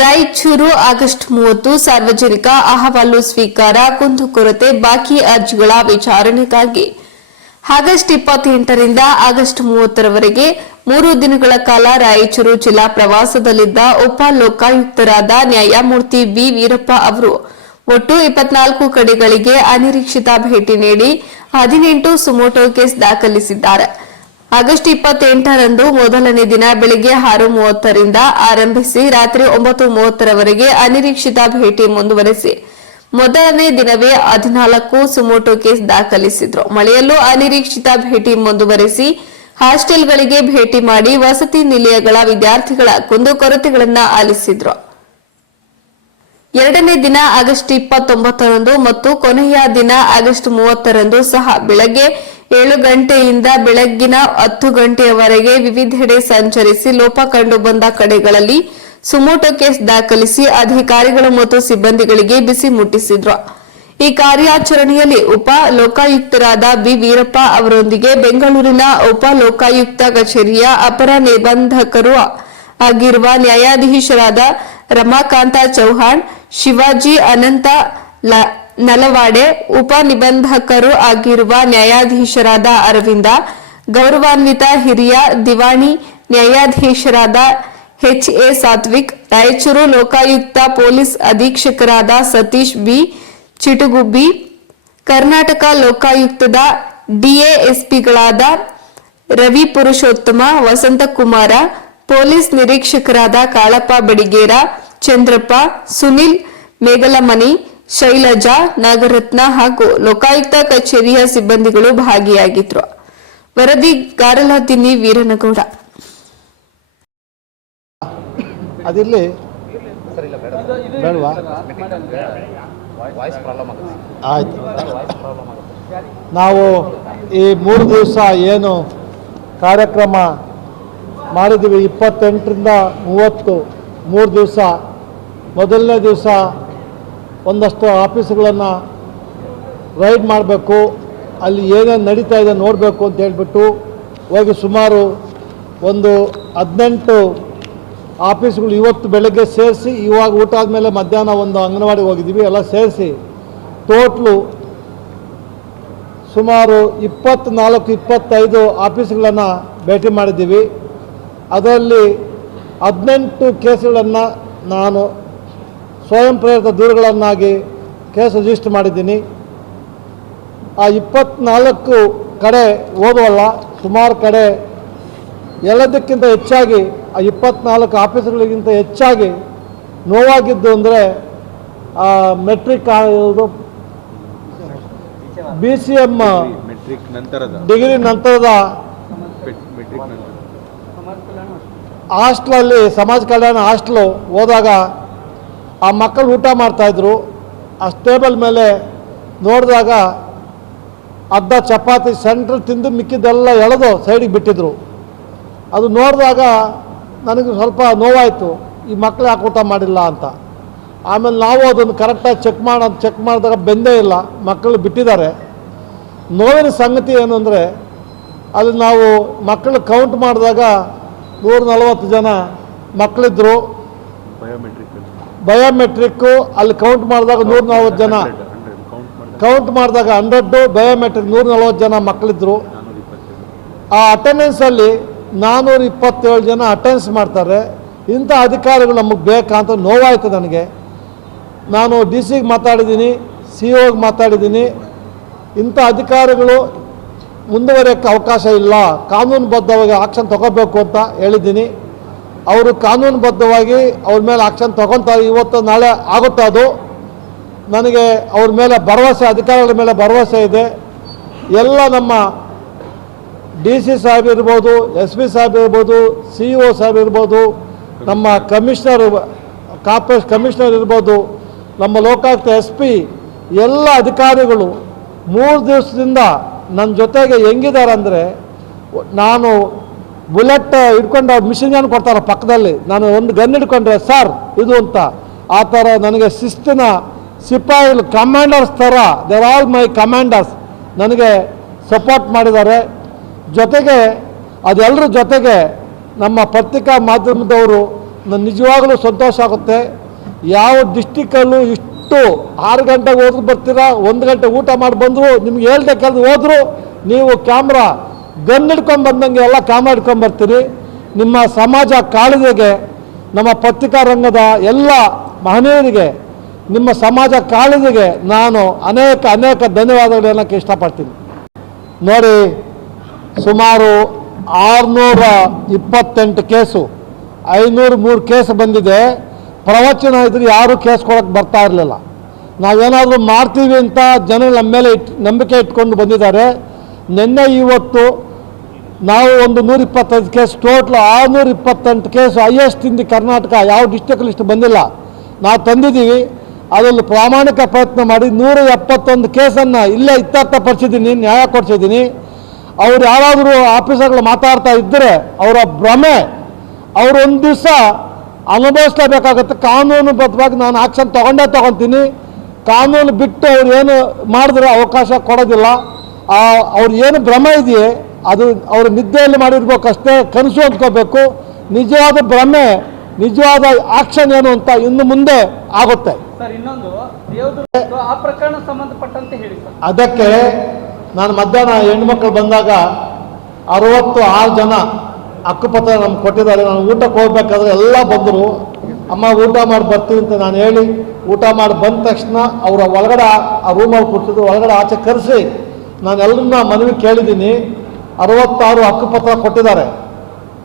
Raichur August 30 ಸಾರ್ವಜನಿಕ ಅಹವಾಲು ಸ್ವೀಕಾರ ಕುಂದುಕೊರತೆ ಬಾಕಿ ಅರ್ಜಿಗಳ ವಿಚಾರಣೆಗಾಗಿ ಆಗಸ್ಟ್ 28ರಿಂದ ಆಗಸ್ಟ್ 30ರವರೆಗೆ 3 ದಿನಗಳ ಕಾಲ ರಾಯಚೂರು ಜಿಲ್ಲಾ ಪ್ರವಾಸದಲ್ಲಿದ್ದ ಉಪ ಲೋಕಾಯುಕ್ತರಾದ ನ್ಯಾಯಮೂರ್ತಿ ವಿ ವೀರಪ್ಪ ಅವರು ಒಟ್ಟು 24 ಕಡೆಗಳಿಗೆ ಅನಿರೀಕ್ಷಿತ ಭೇಟಿ ನೀಡಿ 18 ಸುಮೋಟೋ ಕೇಸ್ ದಾಖಲಿಸಿದ್ದಾರೆ. ಆಗಸ್ಟ್ 28ರಂದು ಮೊದಲನೇ ದಿನ ಬೆಳಗ್ಗೆ 6:30ರಿಂದ ಆರಂಭಿಸಿ ರಾತ್ರಿ 9:30ರವರೆಗೆ ಅನಿರೀಕ್ಷಿತ ಭೇಟಿ ಮುಂದುವರೆಸಿ ಮೊದಲನೇ ದಿನವೇ 14 ಸುಮೋಟೋ ಕೇಸ್ ದಾಖಲಿಸಿದ್ರು. ಮಳೆಯಲ್ಲೂ ಅನಿರೀಕ್ಷಿತ ಭೇಟಿ ಮುಂದುವರೆಸಿ ಹಾಸ್ಟೆಲ್ಗಳಿಗೆ ಭೇಟಿ ಮಾಡಿ ವಸತಿ ನಿಲಯಗಳ ವಿದ್ಯಾರ್ಥಿಗಳ ಕುಂದುಕೊರತೆಗಳನ್ನು ಆಲಿಸಿದ್ರು. ಎರಡನೇ ದಿನ ಆಗಸ್ಟ್ 29ರಂದು ಮತ್ತು ಕೊನೆಯ ದಿನ ಆಗಸ್ಟ್ 30ರಂದು ಸಹ ಬೆಳಗ್ಗೆ 7 ಗಂಟೆಯಿಂದ ಬೆಳಗ್ಗಿನ 10 ಗಂಟೆಯವರೆಗೆ ವಿವಿಧೆಡೆ ಸಂಚರಿಸಿ ಲೋಪ ಕಂಡು ಬಂದ ಕಡೆಗಳಲ್ಲಿ ಸುಮೋಟೋ ಕೇಸ್ ದಾಖಲಿಸಿ ಅಧಿಕಾರಿಗಳು ಮತ್ತು ಸಿಬ್ಬಂದಿಗಳಿಗೆ ಬಿಸಿ ಮುಟ್ಟಿಸಿದ್ರು. ಈ ಕಾರ್ಯಾಚರಣೆಯಲ್ಲಿ ಉಪ ಲೋಕಾಯುಕ್ತರಾದ ಬಿ ವೀರಪ್ಪ ಅವರೊಂದಿಗೆ ಬೆಂಗಳೂರಿನ ಉಪ ಲೋಕಾಯುಕ್ತ ಕಚೇರಿಯ ಅಪರ ನಿಬಂಧಕರು ಆಗಿರುವ ನ್ಯಾಯಾಧೀಶರಾದ ರಮಾಕಾಂತ ಚೌಹಾಣ್, ಶಿವಾಜಿ ಅನಂತ ನಲವಾಡೆ, ಉಪ ನಿಬಂಧಕರು ಆಗಿರುವ ನ್ಯಾಯಾಧೀಶರಾದ ಅರವಿಂದ, ಗೌರವಾನ್ವಿತ ಹಿರಿಯ ದಿವಾಣಿ ನ್ಯಾಯಾಧೀಶರಾದ ಎಚ್.ಎ. ಸಾತ್ವಿಕ್, ರಾಯಚೂರು ಲೋಕಾಯುಕ್ತ ಪೊಲೀಸ್ ಅಧೀಕ್ಷಕರಾದ ಸತೀಶ್ ಬಿ. ಚಿಟುಗುಬ್ಬಿ, ಕರ್ನಾಟಕ ಲೋಕಾಯುಕ್ತದ ಡಿಎಎಸ್ಪಿಗಳಾದ ರವಿ ಪುರುಷೋತ್ತಮ, ವಸಂತಕುಮಾರ, ಪೊಲೀಸ್ ನಿರೀಕ್ಷಕರಾದ ಕಾಳಪ್ಪ ಬಡಿಗೇರ, ಚಂದ್ರಪ್ಪ, ಸುನಿಲ್ ಮೇಗಲಮನಿ, ಶೈಲಜಾ, ನಾಗರತ್ನ ಹಾಗೂ ಲೋಕಾಯುಕ್ತ ಕಚೇರಿಯ ಸಿಬ್ಬಂದಿಗಳು ಭಾಗಿಯಾಗಿದ್ರು. ವರದಿಗಾರಲಾದಿನಿ ವೀರನಗೌಡ. ಅದಿಲ್ಲಿ ಆಯ್ತು. ನಾವು ಈ 3 ದಿವಸ ಏನು ಕಾರ್ಯಕ್ರಮ ಮಾಡಿದ್ದೀವಿ, 28ರಿಂದ 30, 3 ದಿವಸ. ಮೊದಲನೇ ದಿವಸ ಒಂದಷ್ಟು ಆಫೀಸುಗಳನ್ನು ರೈಡ್ ಮಾಡಬೇಕು, ಅಲ್ಲಿ ಏನೇನು ನಡೀತಾ ಇದೆ ನೋಡಬೇಕು ಅಂತ ಹೇಳ್ಬಿಟ್ಟು ಹೋಗಿ ಸುಮಾರು ಒಂದು 18 ಆಫೀಸ್ಗಳು ಇವತ್ತು ಬೆಳಗ್ಗೆ ಸೇರಿಸಿ, ಇವಾಗ ಊಟ ಆದಮೇಲೆ ಮಧ್ಯಾಹ್ನ ಒಂದು ಅಂಗನವಾಡಿಗೆ ಹೋಗಿದ್ದೀವಿ. ಎಲ್ಲ ಸೇರಿಸಿ ಟೋಟ್ಲು ಸುಮಾರು 24-25 ಆಫೀಸ್ಗಳನ್ನು ಭೇಟಿ ಮಾಡಿದ್ದೀವಿ. ಅದರಲ್ಲಿ 18 ಕೇಸುಗಳನ್ನು ನಾನು ಸ್ವಯಂ ಪ್ರೇರಿತ ದೂರುಗಳನ್ನಾಗಿ ಕೇಸ್ ರಿಜಿಸ್ಟರ್ ಮಾಡಿದ್ದೀನಿ. ಆ 24 ಕಡೆ ಓದುವಲ್ಲ, ಸುಮಾರು ಕಡೆ ಎಲ್ಲದಕ್ಕಿಂತ ಹೆಚ್ಚಾಗಿ ಆ 24 ಆಫೀಸ್ಗಳಿಗಿಂತ ಹೆಚ್ಚಾಗಿ ನೋವಾಗಿದ್ದು ಅಂದರೆ ಮೆಟ್ರಿಕ್ BCM ಡಿಗ್ರಿ ನಂತರದ ಹಾಸ್ಟೆಲಲ್ಲಿ, ಸಮಾಜ ಕಲ್ಯಾಣ ಹಾಸ್ಟೆಲು ಹೋದಾಗ ಆ ಮಕ್ಕಳು ಊಟ ಮಾಡ್ತಾಯಿದ್ರು. ಆ ಟೇಬಲ್ ಮೇಲೆ ನೋಡಿದಾಗ ಅರ್ಧ ಚಪಾತಿ ಸೆಂಟ್ರಲ್ ತಿಂದು ಮಿಕ್ಕಿದ್ದೆಲ್ಲ ಎಳೆದು ಸೈಡಿಗೆ ಬಿಟ್ಟಿದ್ರು. ಅದು ನೋಡಿದಾಗ ನನಗೆ ಸ್ವಲ್ಪ ನೋವಾಯಿತು, ಈ ಮಕ್ಕಳು ಯಾಕೆ ಊಟ ಮಾಡಿಲ್ಲ ಅಂತ. ಆಮೇಲೆ ನಾವು ಅದನ್ನು ಕರೆಕ್ಟಾಗಿ ಚೆಕ್ ಮಾಡಿದಾಗ ಬೆಂದೇ ಇಲ್ಲ, ಮಕ್ಕಳು ಬಿಟ್ಟಿದ್ದಾರೆ. ನೋವಿನ ಸಂಗತಿ ಏನು ಅಂದರೆ, ಅಲ್ಲಿ ನಾವು ಮಕ್ಕಳು ಕೌಂಟ್ ಮಾಡಿದಾಗ 140 ಜನ ಮಕ್ಕಳಿದ್ರು. ಬಯೋಮೆಟ್ರಿಕ್ಕು ಅಲ್ಲಿ ಕೌಂಟ್ ಮಾಡಿದಾಗ 140 ಜನ, ಕೌಂಟ್ ಮಾಡಿದಾಗ 100, ಬಯೋಮೆಟ್ರಿಕ್ 140 ಜನ ಮಕ್ಕಳಿದ್ರು. ಆ ಅಟೆಂಡೆನ್ಸಲ್ಲಿ 427 ಜನ ಅಟೆಂಡೆನ್ಸ್ ಮಾಡ್ತಾರೆ. ಇಂಥ ಅಧಿಕಾರಿಗಳು ನಮಗೆ ಬೇಕಾ ಅಂತ ನೋವಾಯಿತು ನನಗೆ. ನಾನು DC ಮಾತಾಡಿದ್ದೀನಿ, CO ಮಾತಾಡಿದ್ದೀನಿ. ಇಂಥ ಅಧಿಕಾರಿಗಳು ಮುಂದುವರಿಯೋಕ್ಕೆ ಅವಕಾಶ ಇಲ್ಲ, ಕಾನೂನುಬದ್ಧವಾಗಿ ಆಕ್ಷನ್ ತಗೋಬೇಕು ಅಂತ ಹೇಳಿದ್ದೀನಿ. ಅವರು ಕಾನೂನುಬದ್ಧವಾಗಿ ಅವ್ರ ಮೇಲೆ ಆಕ್ಷನ್ ತಗೊತಾರೆ. ಇವತ್ತು ನಾಳೆ ಆಗುತ್ತೆ ಅದು. ನನಗೆ ಅವ್ರ ಮೇಲೆ ಭರವಸೆ, ಅಧಿಕಾರಿಗಳ ಮೇಲೆ ಭರವಸೆ ಇದೆ. ಎಲ್ಲ ನಮ್ಮ DC ಸಾಹೇಬ್ ಇರ್ಬೋದು, SP ಸಾಹೇಬ್ ಇರ್ಬೋದು, CO ಸಾಹೇಬ್ ಇರ್ಬೋದು, ನಮ್ಮ ಕಮಿಷನರ್, ಕಾರ್ಪೊರೇಷನ್ ಕಮಿಷನರ್ ಇರ್ಬೋದು, ನಮ್ಮ ಲೋಕಾಯುಕ್ತ SP, ಎಲ್ಲ ಅಧಿಕಾರಿಗಳು 3 ದಿವಸದಿಂದ ನನ್ನ ಜೊತೆಗೆ ಹೆಂಗಿದ್ದಾರೆ ಅಂದರೆ, ನಾನು ಬುಲೆಟ್ ಹಿಡ್ಕೊಂಡು ಅವ್ರು ಮಿಷಿನ್ ಗನ್ ಕೊಡ್ತಾರೆ ಪಕ್ಕದಲ್ಲಿ, ನಾನು ಒಂದು ಗನ್ ಹಿಡ್ಕೊಂಡ್ರೆ ಸರ್ ಇದು ಅಂತ, ಆ ಥರ ನನಗೆ ಶಿಸ್ತಿನ ಸಿಪಾಯಿಗಳು, ಕಮಾಂಡರ್ಸ್ ಥರ, ದೇರ್ ಆಲ್ ಮೈ ಕಮಾಂಡರ್ಸ್ ನನಗೆ ಸಪೋರ್ಟ್ ಮಾಡಿದ್ದಾರೆ. ಜೊತೆಗೆ ಅದೆಲ್ಲರ ಜೊತೆಗೆ ನಮ್ಮ ಪತ್ರಿಕಾ ಮಾಧ್ಯಮದವರು ನನ್ನ ನಿಜವಾಗಲೂ ಸಂತೋಷ ಆಗುತ್ತೆ. ಯಾವ ಡಿಸ್ಟಿಕಲ್ಲೂ ಇಷ್ಟು 6 ಗಂಟೆಗೆ ಹೋದ್ರು ಬರ್ತೀರಾ, 1 ಗಂಟೆ ಊಟ ಮಾಡಿ ಬಂದರು, ನಿಮ್ಗೆ ಹೇಳ್ದೆ ಕೆಲ್ದು ಹೋದ್ರು ನೀವು ಕ್ಯಾಮ್ರಾ ಗನ್ ಹಿಡ್ಕೊಂಡು ಬಂದಂಗೆ ಎಲ್ಲ ಕ್ಯಾಮ್ರಾ ಹಿಡ್ಕೊಂಡು ಬರ್ತೀರಿ. ನಿಮ್ಮ ಸಮಾಜ ಕಾಳಜಿಗೆ, ನಮ್ಮ ಪತ್ರಿಕಾ ರಂಗದ ಎಲ್ಲ ಮಹನೀಯರಿಗೆ, ನಿಮ್ಮ ಸಮಾಜ ಕಾಳಜಿಗೆ ನಾನು ಅನೇಕ ಧನ್ಯವಾದಗಳು ಹೇಳೋಕ್ಕೆ ಇಷ್ಟಪಡ್ತೀನಿ. ನೋಡಿ, ಸುಮಾರು 628 ಕೇಸು, 503 ಕೇಸ್ ಬಂದಿದೆ. ಪ್ರವಚನ ಇದ್ರೆ ಯಾರೂ ಕೇಸ್ ಕೊಡೋಕ್ಕೆ ಬರ್ತಾ ಇರಲಿಲ್ಲ. ನಾವೇನಾದರೂ ಮಾಡ್ತೀವಿ ಅಂತ ಜನ ನಮ್ಮ ಮೇಲೆ ನಂಬಿಕೆ ಇಟ್ಕೊಂಡು ಬಂದಿದ್ದಾರೆ. ನಿನ್ನೆ ಇವತ್ತು ನಾವು ಒಂದು 125 case, total 628 case, highest in the Karnataka. ಯಾವ ಡಿಸ್ಟಿಕಲ್ಲಿ ಇಷ್ಟು ಬಂದಿಲ್ಲ. ನಾವು ತಂದಿದ್ದೀವಿ. ಅದೊಂದು ಪ್ರಾಮಾಣಿಕ ಪ್ರಯತ್ನ ಮಾಡಿ 171 ಕೇಸನ್ನು ಇಲ್ಲೇ ಇತ್ಯರ್ಥಪಡಿಸಿದ್ದೀನಿ, ನ್ಯಾಯ ಕೊಡಿಸಿದ್ದೀನಿ. ಅವ್ರು ಯಾರಾದರೂ ಆಫೀಸರ್ಗಳು ಮಾತಾಡ್ತಾ ಇದ್ದರೆ ಅವರ ಭ್ರಮೆ, ಅವರು ಒಂದು ದಿವಸ ಅನುಭವಿಸ್ಲೇಬೇಕಾಗುತ್ತೆ. ಕಾನೂನುಬದ್ಧವಾಗಿ ನಾನು ಆಕ್ಷನ್ ತಗೊಳ್ತೀನಿ. ಕಾನೂನು ಬಿಟ್ಟು ಅವ್ರು ಏನು ಮಾಡಿದ್ರೆ ಅವಕಾಶ ಕೊಡೋದಿಲ್ಲ. ಅವ್ರು ಏನು ಭ್ರಮೆ ಇದೆಯೇ ಅದು ಅವರು ನಿದ್ದೆಯಲ್ಲಿ ಮಾಡಿರ್ಬೇಕಷ್ಟೇ, ಕನಸು ಅಂದ್ಕೋಬೇಕು. ನಿಜವಾದ ಭ್ರಮೆ, ನಿಜವಾದ ಆಕ್ಷನ್ ಏನು ಅಂತ ಇನ್ನು ಮುಂದೆ ಆಗುತ್ತೆ. ಆ ಪ್ರಕರಣ ಸಂಬಂಧಪಟ್ಟಂತೆ ಹೇಳಿ ಸರ್. ಅದಕ್ಕೆ ನಾನು ಮಧ್ಯಾಹ್ನ ಹೆಣ್ಮಕ್ಳು ಬಂದಾಗ 66 ಜನ ಹಕ್ಕುಪತ್ರ ನಮ್ಗೆ ಕೊಟ್ಟಿದ್ದಾರೆ. ನಾನು ಊಟಕ್ಕೆ ಹೋಗ್ಬೇಕಾದ್ರೆ ಎಲ್ಲ ಬಂದರು. ಅಮ್ಮ ಊಟ ಮಾಡಿ ಬರ್ತೀವಿ ಅಂತ ನಾನು ಹೇಳಿ, ಊಟ ಮಾಡಿ ಬಂದ ತಕ್ಷಣ ಅವರ ಒಳಗಡೆ ಆ ರೂಮಲ್ಲಿ ಕೂತಿದ್ರು, ಒಳಗಡೆ ಆಚೆ ಕರೆಸಿ ನಾನು ಎಲ್ಲರನ್ನ ಮನವಿ ಕೇಳಿದ್ದೀನಿ. 66 ಹಕ್ಕುಪತ್ರ ಕೊಟ್ಟಿದ್ದಾರೆ,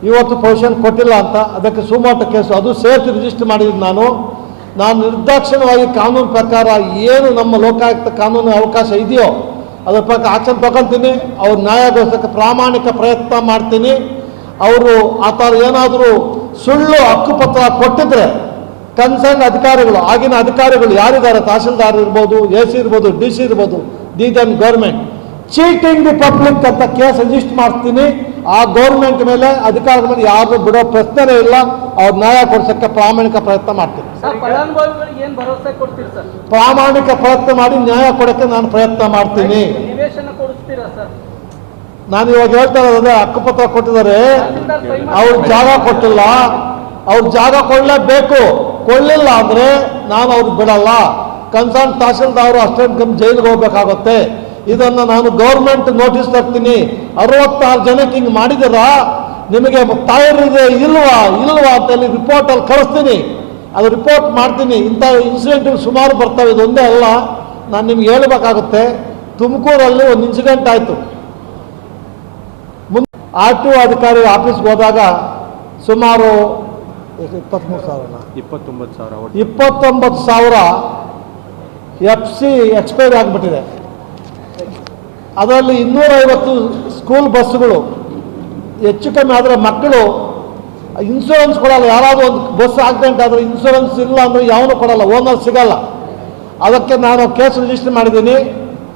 ಇವತ್ತು ಪೊಸಿಷನ್ ಕೊಟ್ಟಿಲ್ಲ ಅಂತ. ಅದಕ್ಕೆ ಸುಮೋಟೋ ಕೇಸು ಅದು ಸೇರಿಸಿ ರಿಜಿಸ್ಟರ್ ಮಾಡಿದ್ದೀನಿ. ನಾನು ನಿರ್ದಾಕ್ಷಿಣ್ಯವಾಗಿ ಕಾನೂನು ಪ್ರಕಾರ ಏನು ನಮ್ಮ ಲೋಕಾಯುಕ್ತ ಕಾನೂನು ಅವಕಾಶ ಇದೆಯೋ ಅದ್ರ ಪ್ರಕಾರ ಆಕ್ಷನ್ ತಗೊಳ್ತೀನಿ. ಅವ್ರು ನ್ಯಾಯಗೋಸ್ಕರ ಪ್ರಾಮಾಣಿಕ ಪ್ರಯತ್ನ ಮಾಡ್ತೀನಿ. ಅವರು ಆ ಥರ ಏನಾದರೂ ಸುಳ್ಳು ಹಕ್ಕುಪತ್ರ ಕೊಟ್ಟಿದ್ರೆ ಕನ್ಸರ್ನ್ ಅಧಿಕಾರಿಗಳು, ಆಗಿನ ಅಧಿಕಾರಿಗಳು ಯಾರಿದ್ದಾರೆ, ತಹಸೀಲ್ದಾರ್ ಇರ್ಬೋದು, AC ಇರ್ಬೋದು, DC ಇರ್ಬೋದು, then government cheating the public ಅಂತ ಕೇಸ್ ರಿಜಿಸ್ಟರ್ ಮಾಡ್ತೀನಿ. ಆ ಗೌರ್ಮೆಂಟ್ ಮೇಲೆ, ಅಧಿಕಾರದ ಮೇಲೆ ಯಾರು ಬಿಡೋ ಪ್ರಶ್ನೆನೇ ಇಲ್ಲ. ಅವ್ರ ನ್ಯಾಯ ಕೊಡ್ಸೋಕ್ಕೆ ಪ್ರಾಮಾಣಿಕ ಪ್ರಯತ್ನ ಮಾಡ್ತೀನಿ. ಪ್ರಾಮಾಣಿಕ ಪ್ರಯತ್ನ ಮಾಡಿ ನ್ಯಾಯ ಕೊಡೋಕ್ಕೆ ನಾನು ಪ್ರಯತ್ನ ಮಾಡ್ತೀನಿ. ನಾನು ಇವಾಗ ಹೇಳ್ತಾ ಇರೋದೇ, ಹಕ್ಕುಪತ್ರ ಕೊಟ್ಟಿದ್ದಾರೆ, ಅವ್ರ ಜಾಗ ಕೊಟ್ಟಿಲ್ಲ. ಅವ್ರ ಜಾಗ ಕೊಡಲೇಬೇಕು. ಕೊಡಲಿಲ್ಲ ಅಂದರೆ ನಾನು ಅವ್ರಿಗೆ ಬಿಡಲ್ಲ. ಕನ್ಸರ್ನ್ ತಹಸೀಲ್ದಾರ್ ಅಷ್ಟೊಂದು ಜೈಲಿಗೆ ಹೋಗ್ಬೇಕಾಗುತ್ತೆ. ಇದನ್ನು ನಾನು ಗೌರ್ಮೆಂಟ್ ನೋಟಿಸ್ ತರ್ತೀನಿ. 66 ಜನಕ್ಕೆ ಹಿಂಗೆ ಮಾಡಿದಿರಾ, ನಿಮಗೆ ತಾಯಿರಿದೆ ಇಲ್ವಾ ಅಂತೇಳಿ ರಿಪೋರ್ಟಲ್ಲಿ ಕಳಿಸ್ತೀನಿ. ಅದು ರಿಪೋರ್ಟ್ ಮಾಡ್ತೀನಿ. ಇಂಥ ಇನ್ಸಿಡೆಂಟ್ಗಳು ಸುಮಾರು ಬರ್ತವೆ, ಇದೊಂದೇ ಅಲ್ಲ. ನಾನು ನಿಮ್ಗೆ ಹೇಳ್ಬೇಕಾಗುತ್ತೆ. ತುಮಕೂರಲ್ಲಿ ಒಂದು ಇನ್ಸಿಡೆಂಟ್ ಆಯಿತು. RTO ಅಧಿಕಾರಿ ಆಫೀಸ್ಗೆ ಹೋದಾಗ ಸುಮಾರು 29,000 FC ಎಕ್ಸ್ಪೈರ್ ಆಗಿಬಿಟ್ಟಿದೆ. ಅದರಲ್ಲಿ 250 ಸ್ಕೂಲ್ ಬಸ್ಸುಗಳು ಹೆಚ್ಚು ಕಮ್ಮಿ ಆದರೆ ಮಕ್ಕಳು ಇನ್ಶೂರೆನ್ಸ್ ಕೊಡಲ್ಲ. ಯಾರಾದರೂ ಒಂದು ಬಸ್ ಆಕ್ಸಿಡೆಂಟ್ ಆದರೆ ಇನ್ಶೂರೆನ್ಸ್ ಇಲ್ಲ ಅಂದರೆ ಯಾವನು ಕೊಡಲ್ಲ, ಓನರ್ ಸಿಗಲ್ಲ. ಅದಕ್ಕೆ ನಾನು ಕೇಸ್ ರಿಜಿಸ್ಟರ್ ಮಾಡಿದ್ದೀನಿ.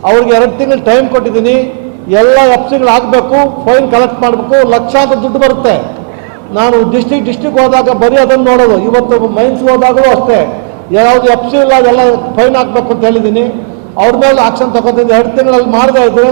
ಅವ್ರಿಗೆ 2 ತಿಂಗಳು ಟೈಮ್ ಕೊಟ್ಟಿದ್ದೀನಿ. ಎಲ್ಲ FCಗಳು ಆಗಬೇಕು, ಫೈನ್ ಕಲೆಕ್ಟ್ ಮಾಡಬೇಕು, ಲಕ್ಷಾಂತರ ದುಡ್ಡು ಬರುತ್ತೆ. ನಾನು ಡಿಸ್ಟಿಕ್ ಹೋದಾಗ ಬರೀ ಅದನ್ನು ನೋಡೋದು. ಇವತ್ತು ಮೈನ್ಸ್ಗೆ ಹೋದಾಗಲೂ ಅಷ್ಟೇ, ಯಾವುದು FC ಇಲ್ಲ ಅದೆಲ್ಲ ಫೈನ್ ಹಾಕಬೇಕು ಅಂತ ಹೇಳಿದ್ದೀನಿ. ಅವ್ರ ಮೇಲೆ ಆಕ್ಷನ್ ತಗೊತೀನಿ. 2 ತಿಂಗಳಲ್ಲಿ ಮಾಡದೇ ಇದ್ದರೆ